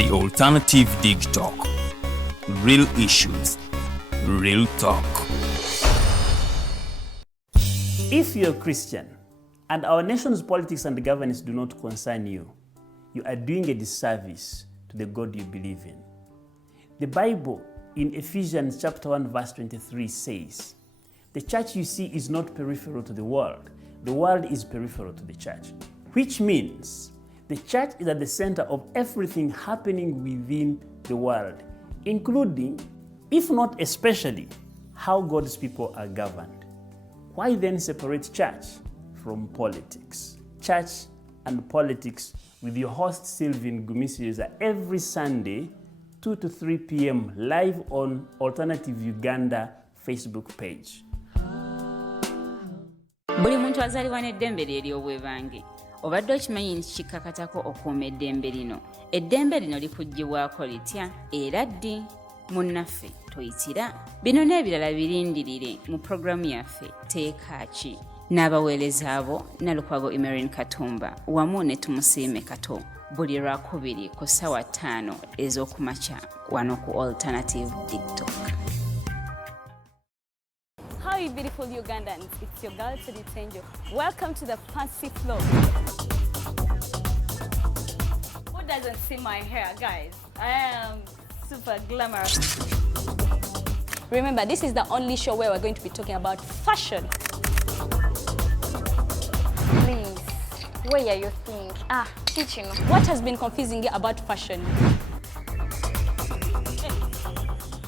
The Alternative Dig Talk. Real issues, real talk. If you're a Christian and our nation's politics and governance do not concern you, you are doing a disservice to the God you believe in. The Bible in Ephesians chapter 1 verse 23 says, the church you see is not peripheral to the world is peripheral to the church. Which means the church is at the center of everything happening within the world, including, if not especially, how God's people are governed. Why then separate church from politics? Church and politics with your host Sylvain Gumisiriza every Sunday, 2 to 3 p.m. live on Alternative Uganda Facebook page. Buli muntu azaliwa n'eddembe lye ery'obwebange. Obadde okimanyi nti kikakatako okuuma eddembe lino. Eddembe lino likuggyibwako litya era ddi? Munnaffe toyitira. Bino n'ebirala birindirire mu programu yaffe Teeka ki. N'abaweereza abo Nalukwago Emerin Katumba wamu ne Tumusiime Kato. Buli Lwakubiri ku ssaawa 5 ez'okumakya wano ku Alternative Dig Talk. Hi beautiful Ugandans, it's your girl Teangel. Welcome to the fancy floor. Who doesn't see my hair, guys? I am super glamorous. Remember, this is the only show where we're going to be talking about fashion. Please, where are you think? Teaching. What has been confusing you about fashion?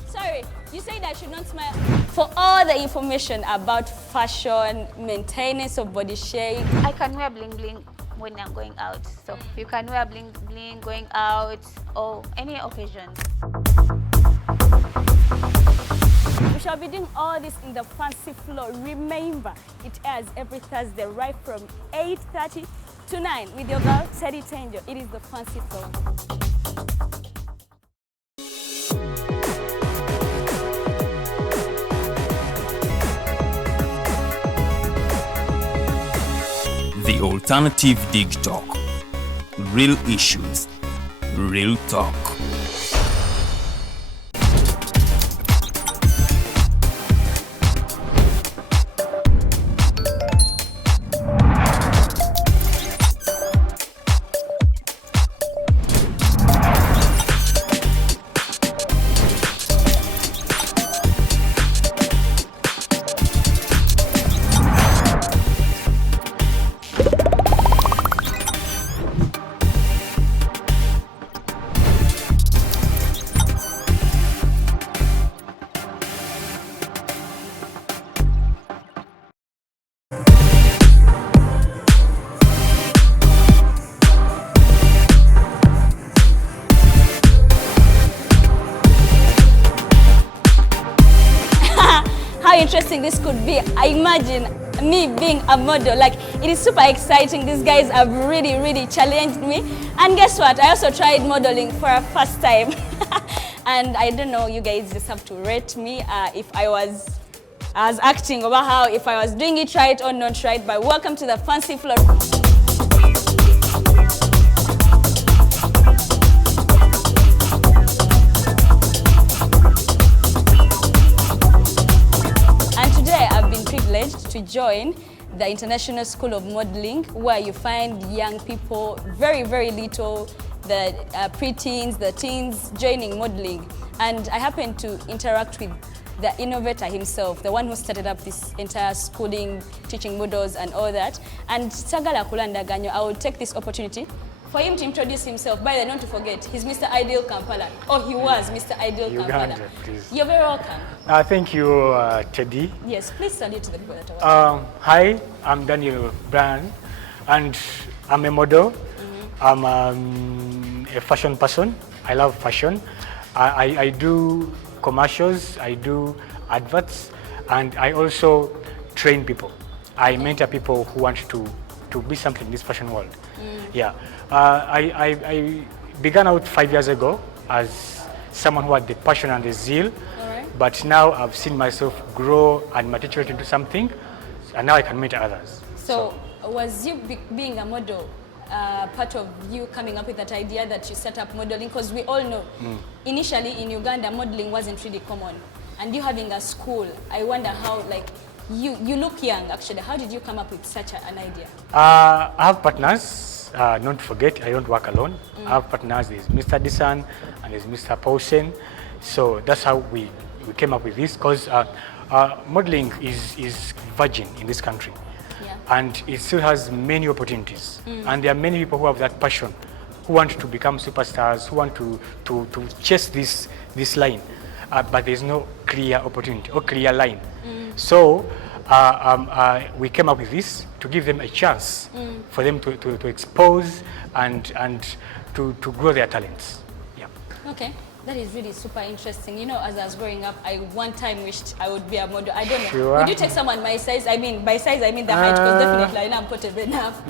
Sorry, you said I should not smile. For all the information about fashion, maintenance of body shape. I can wear bling bling when I'm going out. So you can wear bling bling going out or any occasion. We shall be doing all this in the fancy floor. Remember, it airs every Thursday right from 8:30 to 9 with your girl Teangel. It is the fancy floor. The Alternative Dig Talk. Real issues, real talk. How interesting this could be. I imagine me being a model. Like, it is super exciting. These guys have really challenged me. And guess what? I also tried modeling for a first time. And I don't know, you guys just have to rate me if I was acting over how, if I was doing it right or not right. But welcome to the fancy floor. To join the International School of Modeling, where you find young people, very little, the preteens, the teens joining modeling. And I happened to interact with the innovator himself, the one who started up this entire schooling, teaching models and all that. And Sagala Kulandaganyo, I will take this opportunity for him to introduce himself. By the way, not to forget, he's Mr. Ideal Kampala. Oh, he was Mr. Ideal Kampala. Please. You're very welcome. Thank you, Teddy. Yes, please salute to the people that are watching. Hi, I'm Daniel Brand, and I'm a model. I'm a fashion person. I love fashion. I do commercials, I do adverts, and I also train people. I mentor people who want to be something in this fashion world. Yeah, I began out 5 years ago as someone who had the passion and the zeal, but now I've seen myself grow and mature into something, and now I can mentor others. So was you being a model part of you coming up with that idea that you set up modeling? Because we all know, initially in Uganda, modeling wasn't really common. And you having a school, I wonder how, like, you look young, actually. How did you come up with such an idea? I have partners. Not to forget, I don't work alone. I have partners. There's Mr. Disan and there's Mr. Paulsen. So that's how we came up with this, because modeling is virgin in this country. Yeah. And it still has many opportunities. And there are many people who have that passion, who want to become superstars, who want to chase this line. But there's no clear opportunity or clear line. So we came up with this to give them a chance for them to expose and to grow their talents. Yeah. Okay. That is really super interesting. You know, as I was growing up, I one time wished I would be a model. I don't know. Sure. Would you take someone my size? I mean, by size, I mean the height, because definitely I'm not portable enough.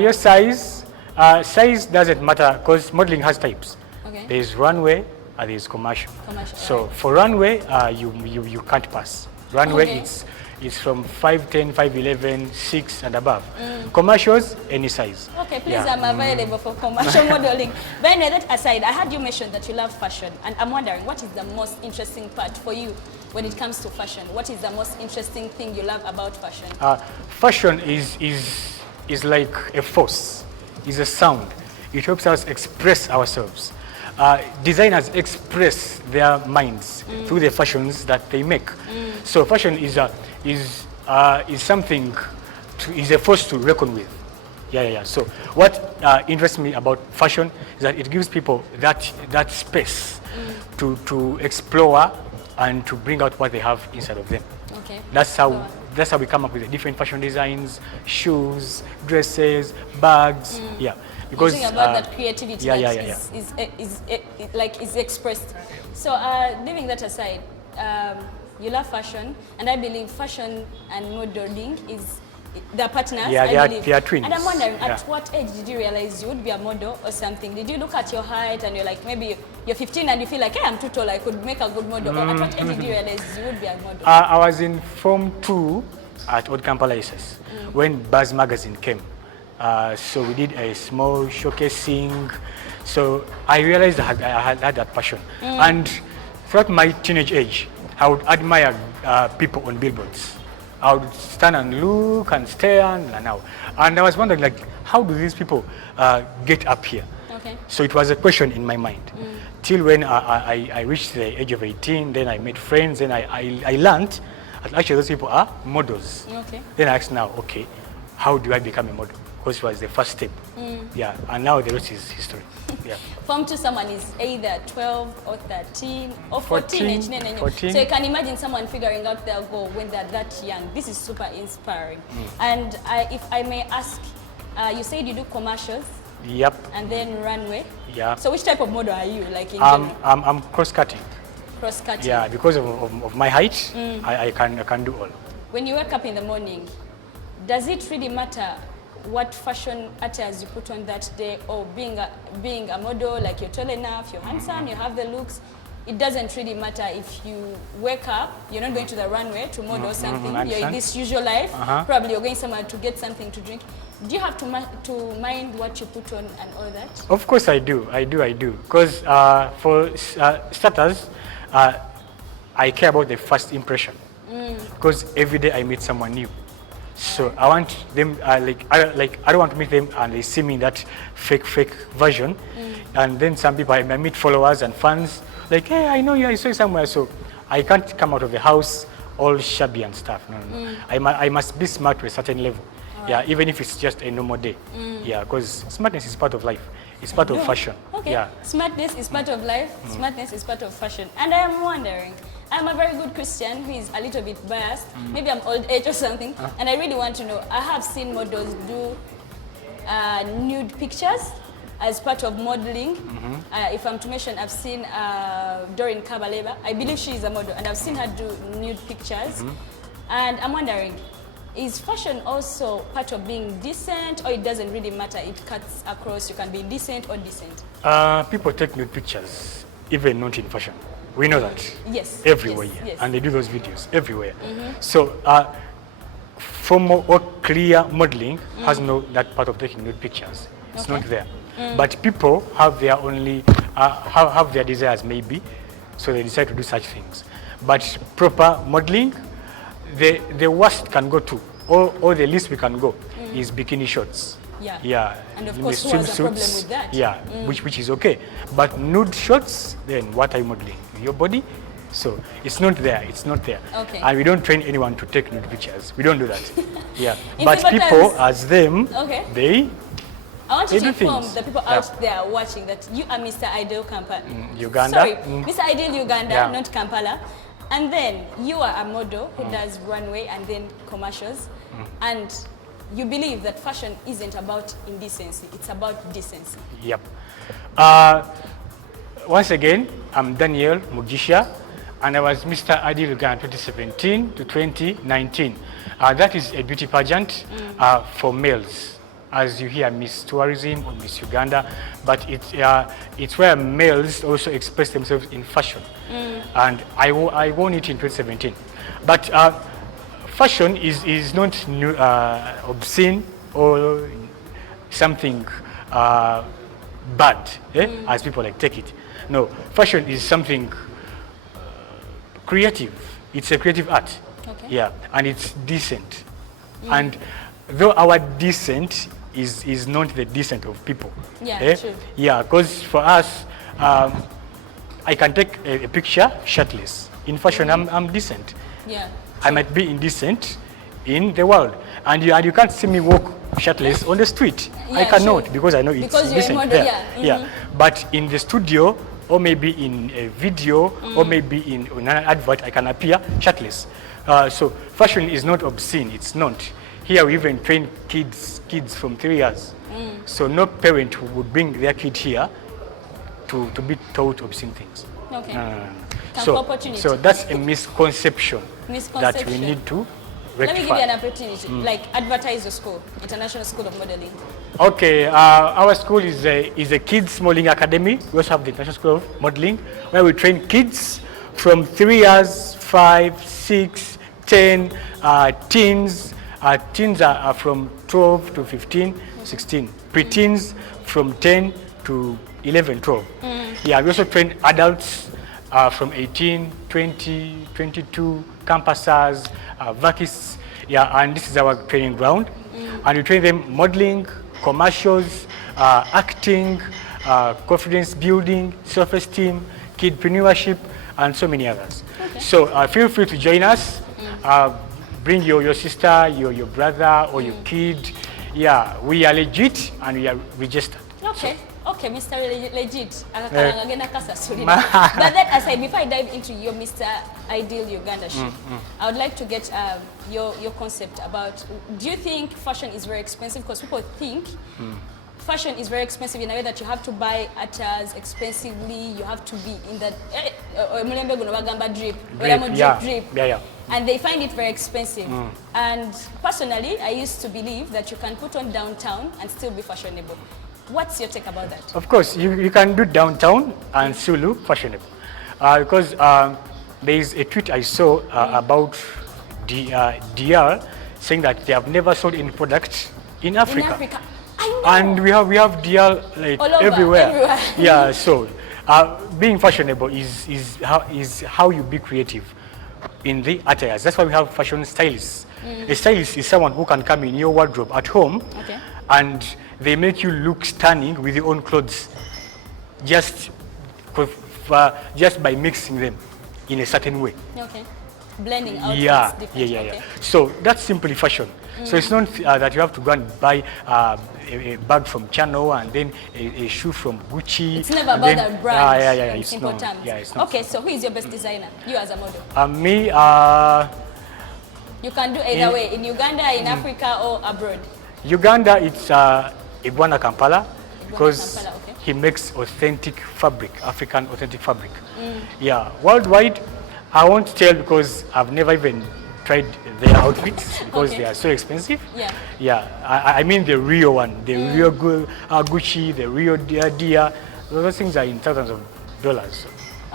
Your size doesn't matter, because modeling has types. Okay. There's runway and there's commercial. So right. for runway, you can't pass. Runway, Okay. it's from 5'10", 5'11", 6 and above. Commercials, any size. Okay, please, Yeah. I'm available for commercial modeling. But anyway, that aside, I heard you mention that you love fashion, and I'm wondering, what is the most interesting part for you when it comes to fashion? What is the most interesting thing you love about fashion? Fashion is like a force, is a sound. It helps us express ourselves. Designers express their minds through the fashions that they make. So fashion is something, is a force to reckon with. Yeah. So what interests me about fashion is that it gives people that space to explore and to bring out what they have inside of them. Okay. That's how we come up with the different fashion designs, shoes, dresses, bags. Yeah. Because Talking about that creativity yeah. is expressed. So leaving that aside, you love fashion, and I believe fashion and modeling is they're partners. Yeah, I believe. they are twins. And I'm wondering, Yeah. at what age did you realize you would be a model or something? Did you look at your height and you're like, maybe you're 15 and you feel like, hey, I'm too tall, I could make a good model? Or at what age did you realize you would be a model? I was in Form 2 at Old Kampala ISS when Buzz magazine came. So we did a small showcasing. So I realized I had that passion. And throughout my teenage age, I would admire people on billboards. I would stand and look and stare and I was wondering, like, how do these people get up here? Okay. So it was a question in my mind. Till when I reached the age of 18, then I made friends, and I learned that actually those people are models. Okay. Then I asked now, okay, how do I become a model? Because it was the first step. Yeah, and now the rest is history. Yeah. Form 2, someone is either 12 or 13 or 14. 14. So you can imagine someone figuring out their goal when they're that young. This is super inspiring. And if I may ask, you said you do commercials. Yep. And then runway. Yeah. So which type of model are you, like in general? I'm cross-cutting. Cross-cutting. Yeah, because of my height, I can do all. When you wake up in the morning, does it really matter what fashion attires you put on that day, or being a model, like you're tall enough, you're handsome, you have the looks? It doesn't really matter if you wake up, you're not going to the runway to model something, you're in this usual life, probably you're going somewhere to get something to drink. Do you have to mind what you put on and all that? Of course I do. Because for starters, I care about the first impression. Because every day I meet someone new. So I want them, I don't want to meet them and they see me in that fake version. And then some people, I meet followers and fans, like, hey, I know you, I saw you somewhere. So I can't come out of the house all shabby and stuff. No. I must be smart to a certain level. Yeah, even if it's just a normal day. Yeah, because smartness is part of life. It's part of fashion. Okay. Yeah. Smartness is part of life. Smartness is part of fashion. And I am wondering, I'm a very good Christian who is a little bit biased. Maybe I'm old age or something. And I really want to know, I have seen models do nude pictures as part of modeling. If I'm to mention, I've seen Doreen Kabaleba. I believe she is a model, and I've seen her do nude pictures. And I'm wondering, is fashion also part of being decent, or it doesn't really matter? It cuts across, you can be decent or decent. People take nude pictures, even not in fashion. We know that. Yes. Everywhere. Yes. And they do those videos everywhere. So formal or clear modeling has no that part of taking nude pictures. It's not there. But people have their only have their desires maybe, so they decide to do such things. But proper modeling, the worst can go to, or the least we can go, is bikini shots. Yeah. Yeah. And of In course, the who has a problem swimsuits, with that? Yeah, which is okay. But nude shots, then what are you modeling? Your body? So it's not there. It's not there. Okay. And we don't train anyone to take nude pictures. We don't do that. Yeah. In But simple people, terms- as them, Okay. they I want you to do inform things. the people Yeah. out there watching that you are Mr. Ideal Kampala. Uganda. Sorry, Mr. Ideal Uganda, Yeah. not Kampala. And then you are a model who does runway and then commercials. And you believe that fashion isn't about indecency, it's about decency. Yep. Once again, I'm Daniel Mugisha, and I was Mr. Ideal Uganda 2017 to 2019. That is a beauty pageant for males. As you hear, Miss Tourism or Miss Uganda, but it's where males also express themselves in fashion. And I won it in 2017. But fashion is not new, obscene or something bad, as people like take it. No, fashion is something creative. It's a creative art. Okay. Yeah, and it's decent. And though our decent is not the decent of people. Yeah, true. Yeah, because for us, I can take a picture shirtless. In fashion, I'm decent. Yeah. I might be indecent in the world, and you can't see me walk shirtless on the street. I Yeah, cannot sure. because I know it's Because you're a decent model, there. yeah. Yeah, but in the studio or maybe in a video or maybe in an advert, I can appear shirtless. So fashion is not obscene. It's not. Here we even train kids from 3 years. So no parent would bring their kid here to be taught obscene things. Okay. Come So, for opportunity. so that's a misconception that we Misconception. need to Let me give you an rectify. opportunity, like advertise your school, International School of Modeling. Okay, our school is a kids modeling academy. We also have the International School of Modeling, where we train kids from 3 years, 5, 6, 10, teens. Teens are from 12 to 15, 16. Preteens from 10 to 11, 12. Yeah, we also train adults from 18, 20, 22, campusers, vacists. Yeah, and this is our training ground. And we train them modeling, commercials, acting, confidence building, self-esteem, kidpreneurship, and so many others. Okay. So feel free to join us. Bring your sister, your brother, or your kid. Yeah, we are legit and we are registered. Okay. Okay, Mr. Legit. But that aside, before I dive into your Mr. Ideal Uganda ship, I would like to get your concept about, do you think fashion is very expensive? Because people think fashion is very expensive in a way that you have to buy attires expensively, you have to be in that drip. Yeah. And they find it very expensive. And personally, I used to believe that you can put on downtown and still be fashionable. What's your take about that? Of course, you can do downtown and still look fashionable. Because there is a tweet I saw about DR saying that they have never sold any product in Africa. In Africa. I know. And we have DR like All over, everywhere. Yeah, so being fashionable is how you be creative in the attires. That's why we have fashion stylists. A stylist is someone who can come in your wardrobe at home and they make you look stunning with your own clothes just by mixing them in a certain way. Okay. Blending outfits different. Yeah. So that's simply fashion. So it's not that you have to go and buy a bag from Chanel and then a shoe from Gucci. It's never about the brand. Yeah. In It's simple not. terms. Yeah, it's not. Okay, so who is your best designer? You as a model. Me. You can do either way, in Uganda, in Africa, or abroad. Uganda, it's Iguana Kampala because Kampala, okay. he makes authentic fabric, African authentic fabric. Yeah, worldwide, I won't tell because I've never even tried their outfits because they are so expensive. Yeah, I mean the real one, the real Gucci, the real Dia. Those things are in thousands of dollars.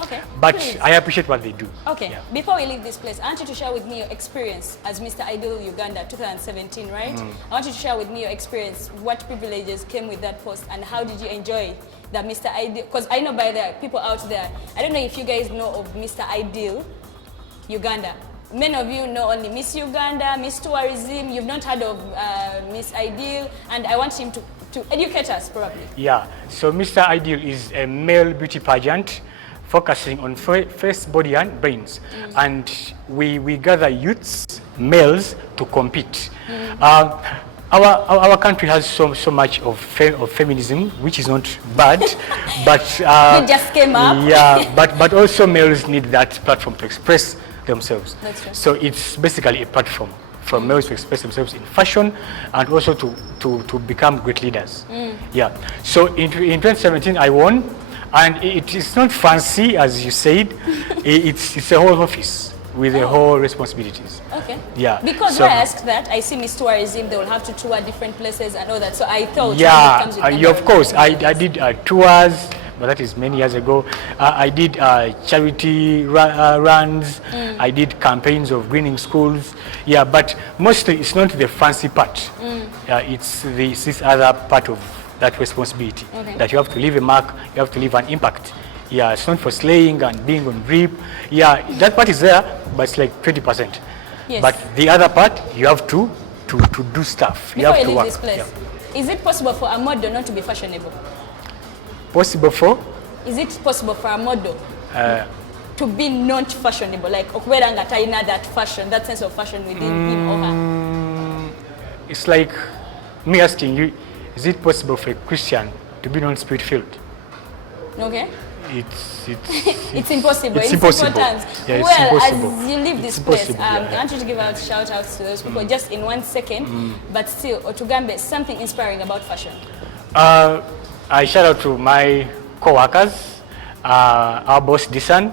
Okay. But Please. I appreciate what they do. Okay, Yeah. before we leave this place, I want you to share with me your experience as Mr. Ideal Uganda 2017, right? I want you to share with me your experience, what privileges came with that post, and how did you enjoy that Mr. Ideal? Because I know by the people out there, I don't know if you guys know of Mr. Ideal Uganda. Many of you know only Miss Uganda, Miss Tourism, you've not heard of Miss Ideal, and I want him to educate us probably. Yeah, so Mr. Ideal is a male beauty pageant focusing on face, body, and brains. And we gather youths, males, to compete. Our country has so much of feminism, which is not bad, but It just came up. Yeah, but also males need that platform to express themselves. That's true. So it's basically a platform for males to express themselves in fashion and also to become great leaders. Yeah. So in 2017 I won, and it's not fancy as you said. It's a whole office with the whole responsibilities. Okay. Yeah. Because so, when I asked that, I see Miss Tourism, they will have to tour different places and all that. So I thought it yeah, comes with of course. I did tours, but that is many years ago. I did charity runs. I did campaigns of greening schools. Yeah, but mostly it's not the fancy part. It's this other part of that responsibility, that you have to leave a mark, you have to leave an impact. Yeah, it's not for slaying and being on drip. Yeah, that part is there, but it's like 20%. Yes. But the other part, you have to do stuff. You Before have you to leave work. this place, Yeah. is it possible for a model not to be fashionable? Possible for? Is it possible for a model to be not fashionable, like okuberanga taina that fashion, that sense of fashion within him or her? It's like me asking you, is it possible for a Christian to be non-spirit-filled? Okay. It's impossible. It's in impossible. simple terms. Yeah, it's well, impossible. as you leave this It's place, impossible, yeah, I want you to give out shout outs to those people just in 1 second, but still, Otugambe, something inspiring about fashion. I shout out to my co-workers, our boss Disan,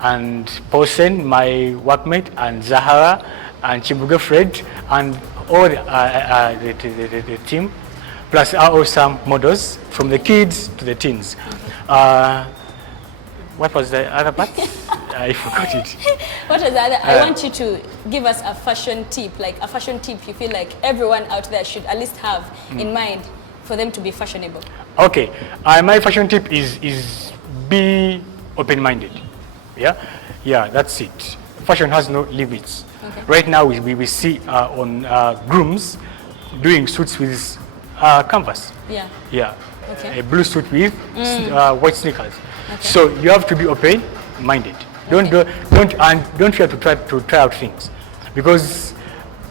and Posen, my workmate, and Zahara, and Chibuga Fred, and all the team, plus our awesome models, from the kids to the teens. What was the other part? I forgot it. What was the other? I want you to give us a fashion tip, like a fashion tip you feel like everyone out there should at least have in mind for them to be fashionable. Okay, my fashion tip is be open-minded. Yeah, that's it. Fashion has no limits. Okay. Right now we see on grooms doing suits with canvas. Yeah. Okay. A blue suit with white sneakers. Okay. So you have to be open-minded. Don't fear to try out things, because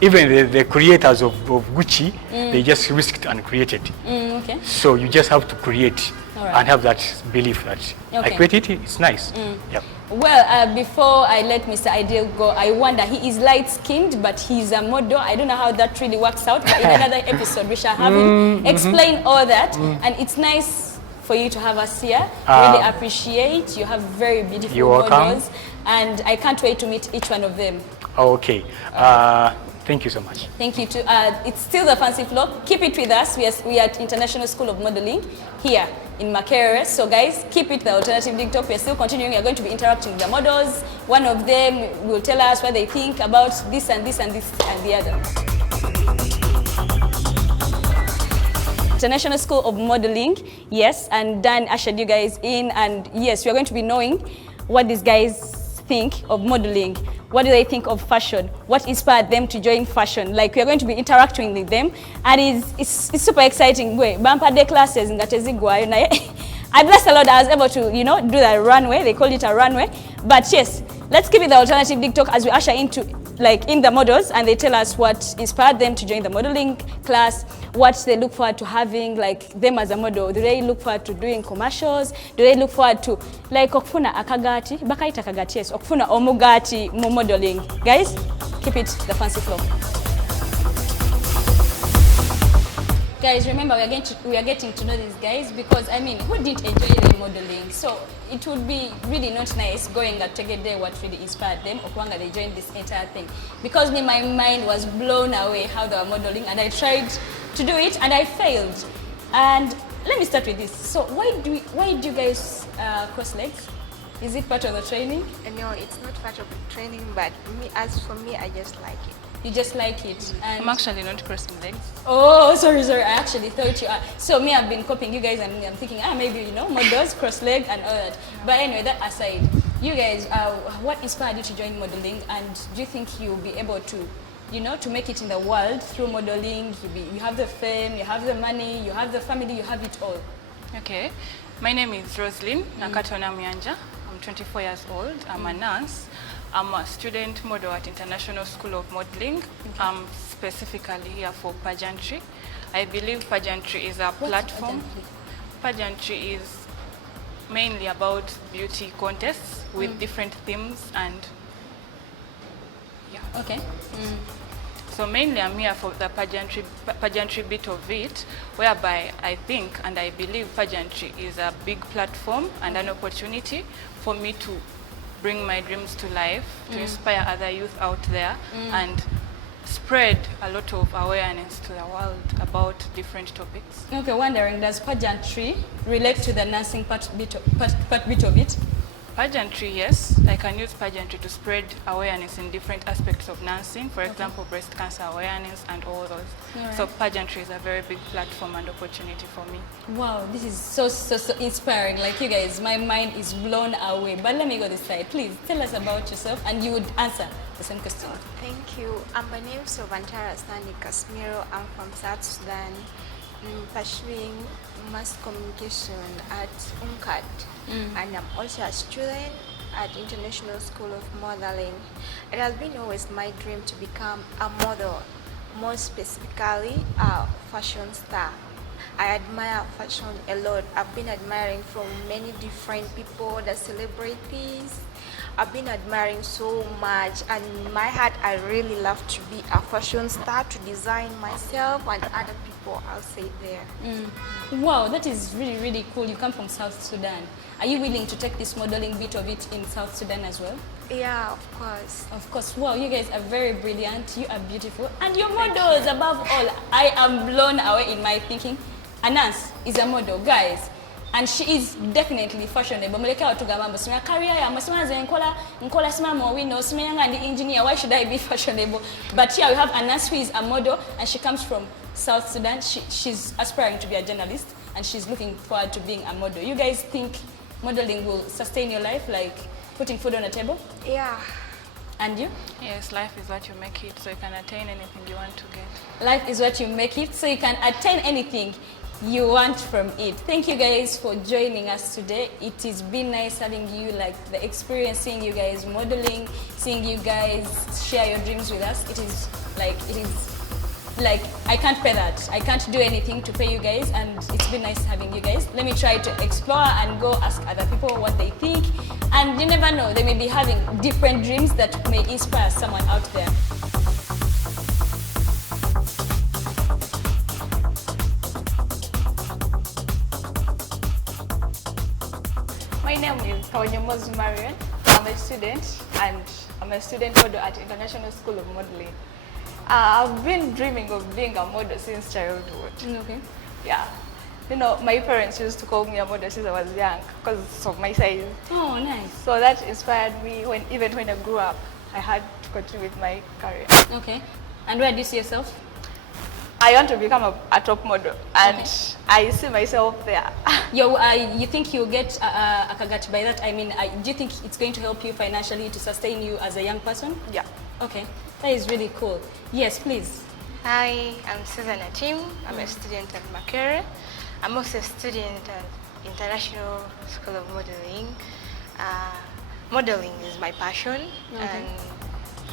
even the creators of Gucci, they just risked and created. Okay. So you just have to create and have that belief that I created it, it's nice. Yep. Well, before I let Mr. Ideal go, I wonder, he is light-skinned, but he's a model. I don't know how that really works out, but in another episode, we shall have him explain all that. And it's nice for you to have us here. Really appreciate. You have very beautiful models. And I can't wait to meet each one of them. Okay. Thank you so much. Thank you too. It's still the Fancy Floor. Keep it with us. We are at International School of Modeling here in Makerere. So guys, keep it the alternative TikTok. We are still continuing. We are going to be interacting with the models. One of them will tell us what they think about this and this and this and the other. International School of Modeling, yes, and Dan ushered you guys in, and yes, we are going to be knowing what these guys think of modeling. What do they think of fashion? What inspired them to join fashion? Like, we are going to be interacting with them, and it's super exciting. Bumper day classes in Gatezigwa. I bless the Lord, I was able to, do that runway. They called it a runway. But yes, let's keep it the alternative TikTok as we usher into, in the models, and they tell us what inspired them to join the modeling class, what they look forward to having, them as a model. Do they look forward to doing commercials? Do they look forward to, okufuna akagati, bakaita akagati, yes, okufuna omugati mu modeling. Guys, keep it the Fancy Floor. Guys, remember we are getting to know these guys, because who didn't enjoy the modeling? So it would be really not nice going at Tegede what really inspired them, or wanga they joined this entire thing. Because my mind was blown away how they were modeling, and I tried to do it and I failed. And let me start with this. So why do you guys cross legs? Is it part of the training? No, it's not part of the training, but as for me, I just like it. You just like it? And I'm actually not crossing legs. oh, sorry. I actually thought you are. So me, I've been copying you guys, and I'm thinking, maybe, models, cross-leg and all that. But anyway, that aside, you guys, what inspired you to join modeling? And do you think you'll be able to, to make it in the world through modeling? You have the fame, you have the money, you have the family, you have it all. Okay. My name is Roslyn Nakatona Myanja. I'm 24 years old. I'm a nurse. I'm a student model at International School of Modeling. Okay. I'm specifically here for pageantry. I believe pageantry is a platform. Pageantry is mainly about beauty contests with different themes and yeah. Okay. So mainly I'm here for the pageantry bit of it, whereby I think and I believe pageantry is a big platform and an opportunity for me to bring my dreams to life, to inspire other youth out there and spread a lot of awareness to the world about different topics. Okay, wondering, does pageantry relate to the nursing part bit of it? Pageantry, yes. I can use pageantry to spread awareness in different aspects of nursing, for example, breast cancer awareness and all those. Right. So pageantry is a very big platform and opportunity for me. Wow, this is so inspiring. Like you guys, my mind is blown away. But let me go this side. Please tell us about yourself, and you would answer the same question. Thank you. My name is Sovantara Sani Casimiro. I'm from South Sudan, pursuing mass communication at UNCAD. And I'm also a student at International School of Modeling. It has been always my dream to become a model, more specifically a fashion star. I admire fashion a lot. I've been admiring from many different people, the celebrities. I've been admiring so much, and in my heart I really love to be a fashion star, to design myself and other people outside there. Wow, that is really, really cool. You come from South Sudan. Are you willing to take this modeling bit of it in South Sudan as well? Yeah, of course. Of course. Wow, you guys are very brilliant. You are beautiful. And your models, above all, I am blown away in my thinking. Anas is a model, guys. And she is definitely fashionable. Muleke watu gamambo. Sima career ya masima ze nkola sima mowino, sima yanga ndi engineer. Why should I be fashionable? But here we have Anas, who is a model, and she comes from South Sudan. She's aspiring to be a journalist, and she's looking forward to being a model. You guys think modeling will sustain your life, like putting food on the table? Yeah. And you? Yes, life is what you make it, so you can attain anything you want to get. Life is what you make it, so you can attain anything you want from it. Thank you guys for joining us today. It has been nice having you, like the experience, seeing you guys modeling, seeing you guys share your dreams with us. It is like I can't pay that. I can't do anything to pay you guys, and it's been nice having you guys. Let me try to explore and go ask other people what they think, and you never know, they may be having different dreams that may inspire someone out there. My name is Kawanyamozu Marian. I'm a student, and I'm a student model at International School of Modeling. I've been dreaming of being a model since childhood. Okay. Yeah. You know, my parents used to call me a model since I was young because of my size. Oh, nice. So that inspired me even when I grew up. I had to continue with my career. Okay. And where do you see yourself? I want to become a top model, and I see myself there. You think you'll get a kagat by that? I mean, do you think it's going to help you financially to sustain you as a young person? Yeah. Okay, that is really cool. Yes, please. Hi, I'm Susanna Tim. I'm a student at Makere. I'm also a student at International School of Modeling. Modeling is my passion, and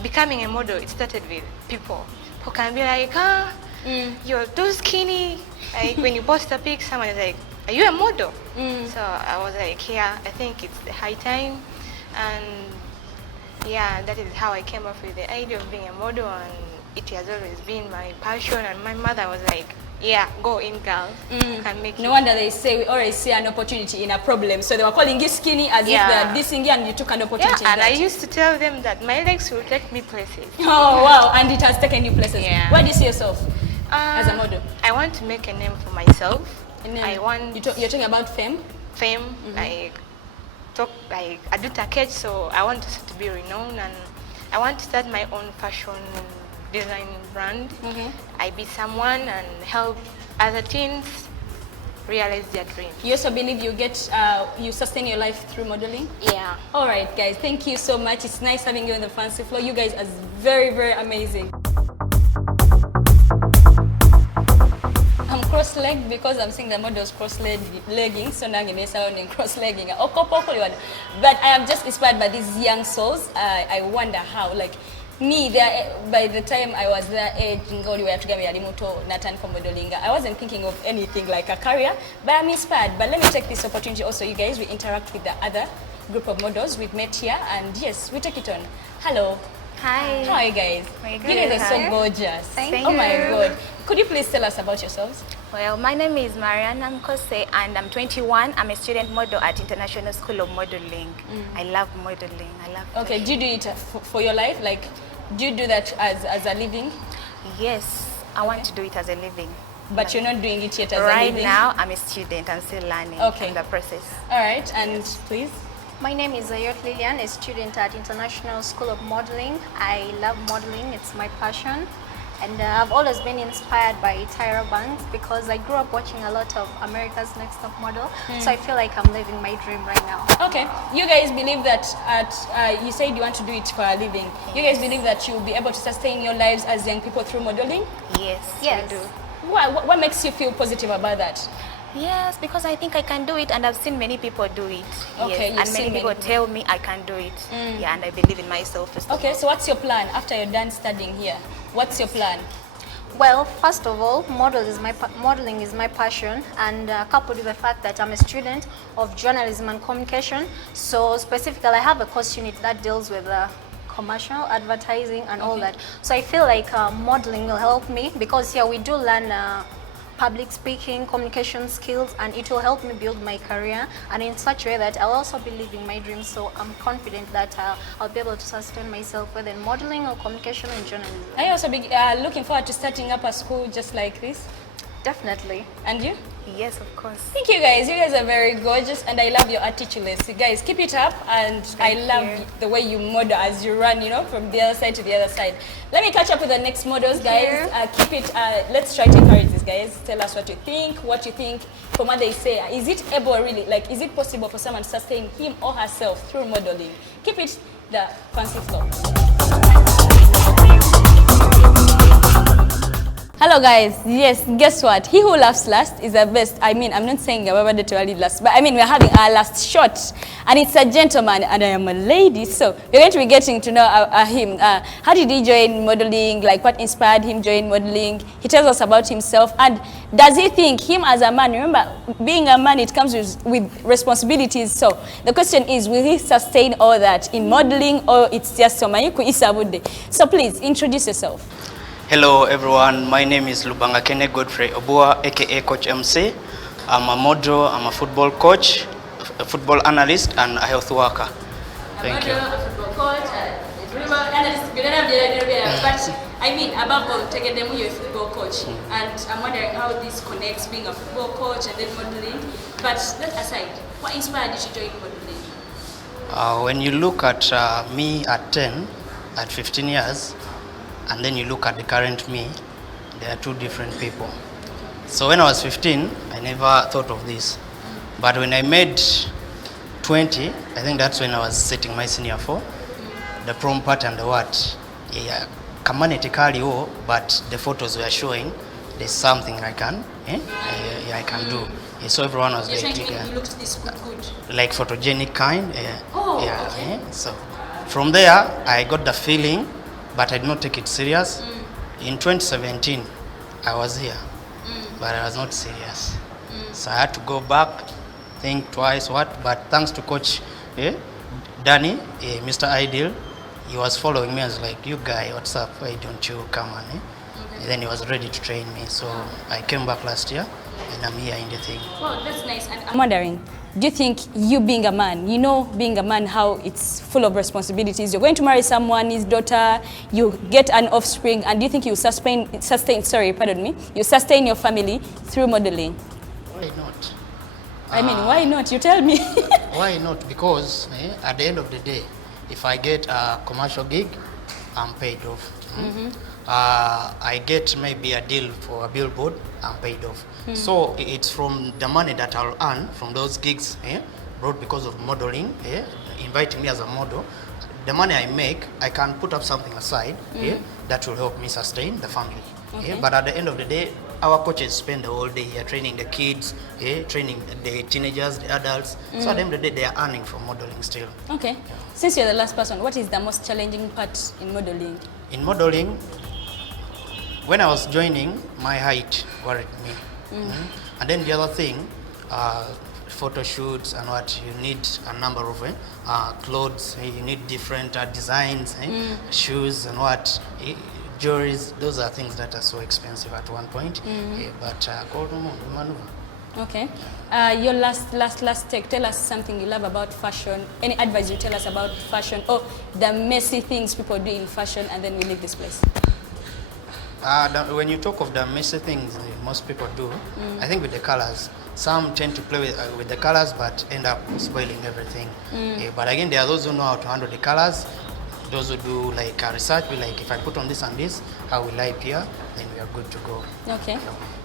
becoming a model, it started with people who can be like, you're too skinny. Like when you post a pic, someone is like, are you a model? So I was like, yeah, I think it's the high time. And yeah, that is how I came up with the idea of being a model, and it has always been my passion. And my mother was like, yeah, go in, girl. Can make No wonder they say we always see an opportunity in a problem. So they were calling you skinny as if they are dissing you, and you took an opportunity. Yeah, and I used to tell them that my legs will take me places. Oh wow, and it has taken you places. Yeah. Where do you see yourself as a model? I want to make a name for myself. And then I want you're talking about fame. fame, like stock, like I do package, so I want to be renowned, and I want to start my own fashion design brand. I be someone and help other teens realize their dreams. You also believe you sustain your life through modeling? Yeah. All right, guys, thank you so much. It's nice having you on the fancy floor. You guys are very, very amazing. I'm cross-legged because I'm seeing the models cross-legging, so now I'm sounding cross-legging. But I am just inspired by these young souls. I wonder how, like, me, by the time I was that age, I wasn't thinking of anything like a career, but I'm inspired. But let me take this opportunity also, you guys, we interact with the other group of models we've met here, and yes, we take it on. Hello. Hi. How are you guys? Very good. You guys are so gorgeous. Thank Oh my you. God. Could you please tell us about yourselves? Well, my name is Mariana Mkose and I'm 21. I'm a student model at International School of Modeling. I love modeling. I love Okay, do you do it for your life? Like, do you do that as a living? Yes, I want to do it as a living. But you're not doing it yet as a Right living? now, I'm a student. I'm still learning in the process. All right, and please? My name is Ayot Lilian, a student at International School of Modeling. I love modeling, it's my passion. And I've always been inspired by Tyra Banks because I grew up watching a lot of America's Next Top Model. So I feel like I'm living my dream right now. Okay, you guys believe that you said you want to do it for a living. You guys believe that you'll be able to sustain your lives as young people through modeling? Yes, Yes. we do. What makes you feel positive about that? Yes, because I think I can do it and I've seen many people do it. Okay, yes. And many people tell me I can do it. Yeah, and I believe in myself. Okay, so what's your plan after you're done studying here? What's your plan? Well, first of all, modeling is my passion, and coupled with the fact that I'm a student of journalism and communication. So specifically, I have a course unit that deals with commercial advertising and all that. So I feel like modeling will help me because here we do learn public speaking, communication skills, and it will help me build my career and in such a way that I'll also be living my dreams. So I'm confident that I'll be able to sustain myself whether in modeling or communication and journalism. Are you also looking forward to starting up a school just like this? Definitely. And you? Yes, of course. Thank you guys. You guys are very gorgeous and I love your attitudes. You guys, keep it up, and I love the way you model as you run, you know, from the other side to the other side. Let me catch up with the next models, guys. Keep it, let's try to encourage these guys. Tell us what you think from what they say. Is it able really, like, is it possible for someone to sustain him or herself through modeling? Keep it the fancy flow. Hello guys, yes, guess what? He who laughs last is the best. I mean, I'm not saying we're to lead last, but I mean, we're having our last shot. And it's a gentleman and I am a lady, so we're going to be getting to know him. How did he join modeling? Like, what inspired him join modeling? He tells us about himself. And does he think him as a man, remember, being a man, it comes with responsibilities. So the question is, will he sustain all that in modeling, or it's just Somayiku Isabude? So please, introduce yourself. Hello everyone, my name is Lubanga Kene Godfrey Obua, aka Coach MC. I'm a model, I'm a football coach, a football analyst, and a health worker. Thank you. A football coach, football analyst, but I mean, above all, you're a football coach, and I'm wondering how this connects, being a football coach and then modeling. But that aside, what inspired you to join modeling? When you look at me at 10, at 15 years, and then you look at the current me, they are two different people. So when I was 15, I never thought of this. But when I made 20, I think that's when I was setting my senior 4, the prom part and the what. Yeah, but the photos were showing there's something I can, I can do. Yeah, so everyone was like, you looked this good. Like photogenic kind. Okay. So from there, I got the feeling, but I did not take it serious. In 2017, I was here, but I was not serious. So I had to go back, think twice but thanks to Coach Danny, Mr. Ideal, he was following me. I was like, you guy, what's up? Why don't you come on? And then he was ready to train me. So I came back last year, and I'm here in the thing. Well, that's nice. And I'm wondering, do you think you being a man, you know being a man, how it's full of responsibilities? You're going to marry someone, his daughter, you get an offspring, and do you think you sustain your family through modeling? Why not? I mean, why not? You tell me. Why not? Because at the end of the day, if I get a commercial gig, I'm paid off. I get maybe a deal for a billboard, I'm paid off. So it's from the money that I'll earn from those gigs, brought because of modeling, inviting me as a model. The money I make, I can put up something aside that will help me sustain the family. But at the end of the day, our coaches spend the whole day here training the kids, training the teenagers, the adults. So at the end of the day, they are earning from modeling still. Okay. Since you're the last person, what is the most challenging part in modeling? In modeling, when I was joining, my height worried me. And then the other thing, photo shoots and what, you need a number of clothes, you need different designs, shoes and what, jewelries. Those are things that are so expensive at one point. But okay. Your last take, tell us something you love about fashion. Any advice you tell us about fashion, or the messy things people do in fashion, and then we leave this place. When you talk of the messy things most people do, I think with the colors, some tend to play with the colors but end up spoiling everything. But again, there are those who know how to handle the colors, those who do like research, like if I put on this and this, how will I appear? Then we are good to go. Okay.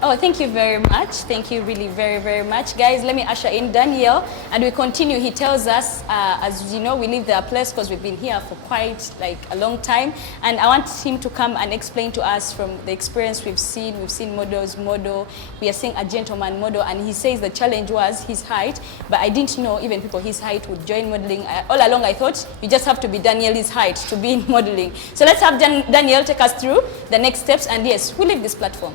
Oh, thank you very much. Thank you really very, very much. Guys, let me usher in Daniel, and we continue. He tells us, as you know, we leave the place because we've been here for quite like a long time, and I want him to come and explain to us from the experience we've seen. We've seen models model, we are seeing a gentleman model, and he says the challenge was his height, but I didn't know even people his height would join modeling. All along I thought you just have to be Daniel's height to be in modeling. So let's have Daniel take us through the next steps, and yes, we leave this platform.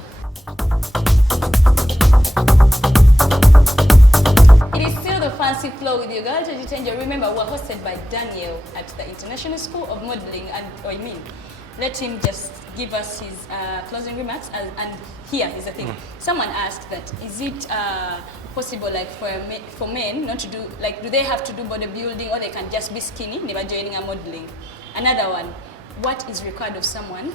It is still the fancy flow with your girl, Teangel. Remember, we're hosted by Daniel at the International School of Modeling, and let him just give us his closing remarks. And here is the thing. Someone asked that, is it possible like for men not to do, like, do they have to do bodybuilding, or they can just be skinny, never joining a modeling? Another one, what is required of someone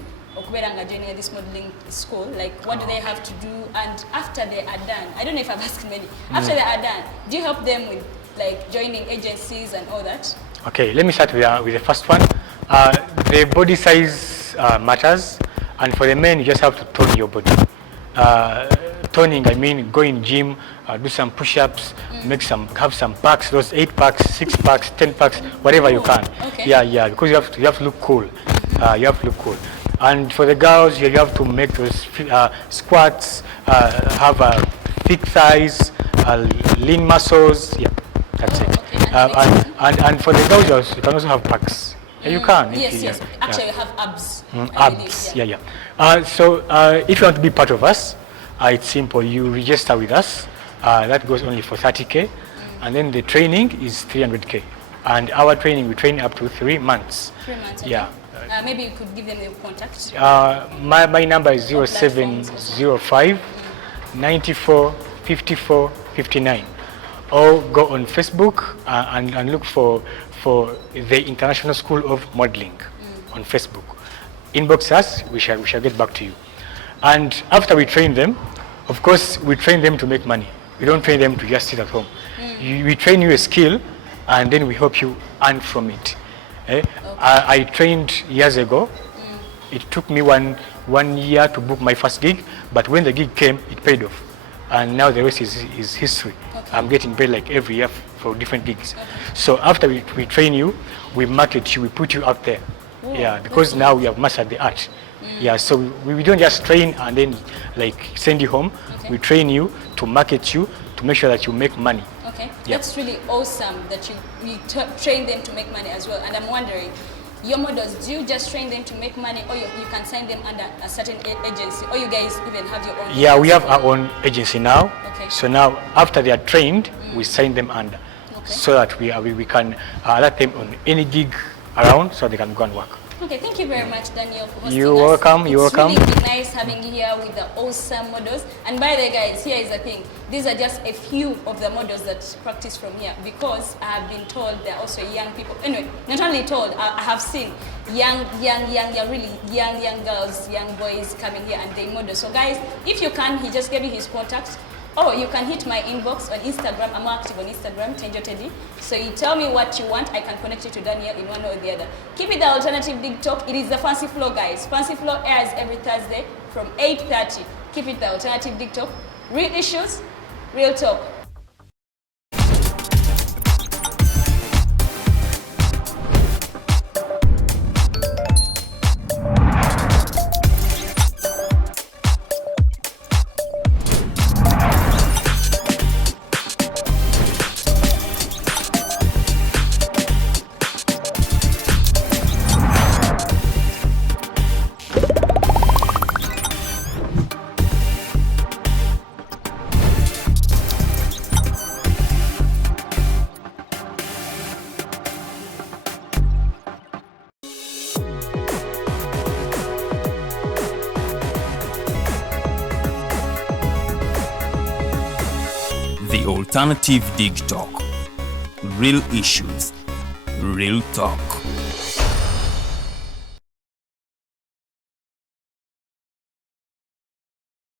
joining this modeling school? Like, what do they have to do? And after they are done, I don't know if I've asked many, after they are done, do you help them with like joining agencies and all that? Okay, let me start with the first one. The body size matters, and for the men, you just have to tone your body. Toning, I mean, go in gym, do some push-ups, have some packs, those 8 packs, 6 packs, 10 packs, whatever you can. Okay. Yeah, because you have to look cool. You have to look cool. And for the girls, you have to make those squats, have a thick thighs, lean muscles. Yeah, that's it. Okay. And for the girls, you can also have packs. Yeah, you can. Yes. Actually, you have abs. Abs. Yeah. So if you want to be part of us, it's simple. You register with us. That goes only for 30K, and then the training is 300K. And our training, we train up to 3 months. 3 months. Okay. Yeah. Maybe you could give them your contact. My number is 0705 94 54 59. Or go on Facebook and look for the International School of Modeling on Facebook. Inbox us, we shall get back to you. And after we train them, of course, we train them to make money. We don't train them to just sit at home. We train you a skill, and then we help you earn from it. Okay. I trained years ago. It took me one year to book my first gig, but when the gig came, it paid off. And now the rest is history. Okay. I'm getting paid like every year for different gigs. Okay. So after we train you, we market you, we put you out there. Ooh, yeah, because now we have mastered the art. Yeah, so we don't just train and then like send you home. Okay. We train you to market you, to make sure that you make money. Okay, yep. That's really awesome that you train them to make money as well. And I'm wondering, your models, do you just train them to make money, or you can sign them under a certain agency, or you guys even have your own? Yeah, we have our own agency now. Okay. So now, after they are trained, we sign them under, so that we can let them on any gig around, so they can go and work. Okay, thank you very much, Daniel, for hosting You're welcome. It's really nice having you here with the awesome models. And by the way, guys, here is the thing. These are just a few of the models that practice from here, because I have been told there are also young people. Anyway, not only told, I have seen really young girls, young boys coming here and they model. So guys, if you can, he just gave you his contact. Or you can hit my inbox on Instagram. I'm active on Instagram, Teangel Teddy. So you tell me what you want, I can connect you to Daniel in one or the other. Keep it the alternative Dig Talk. It is the Fancy Flow, guys. Fancy Flow airs every Thursday from 8:30. Keep it the alternative Dig Talk. Real issues, real talk. The Alternative Dig Talk. Real issues, real talk.